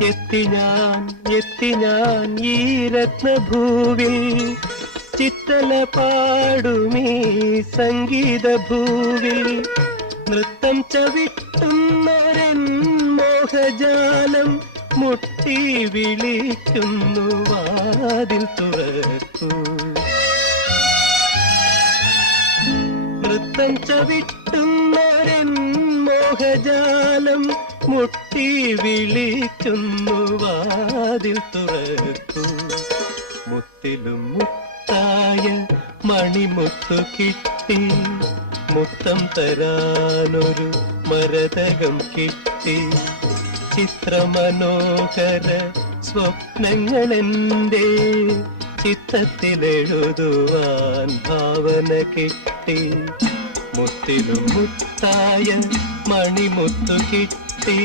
എത്തി ഞാൻ ഈ രത്നഭൂവിൽ ചിത്തല പാടുമീ സംഗീത ഭൂവിൽ നൃത്തം ചവിട്ടുന്നൊരൻ മോഹജാലം മുട്ടി വിളിക്കുന്നു വാതിൽ തുറക്കൂ നൃത്തം ചവിട്ടുന്നൊരൻ മോഹജാലം മുട്ടി വിളിക്കുന്നു വാതിൽ തുറക്കൂ മുത്തിലും മുത്തായ മണിമുത്തു കിട്ടി മുത്തം തരാനൊരു മരതകം കിട്ടി ചിത്രമനോഹര സ്വപ്നങ്ങളെന്റെ ചിത്തത്തിലെഴുതുവാൻ ഭാവന കിട്ടി മുത്തിലും മുത്തായ മണിമുത്തു കിട്ടി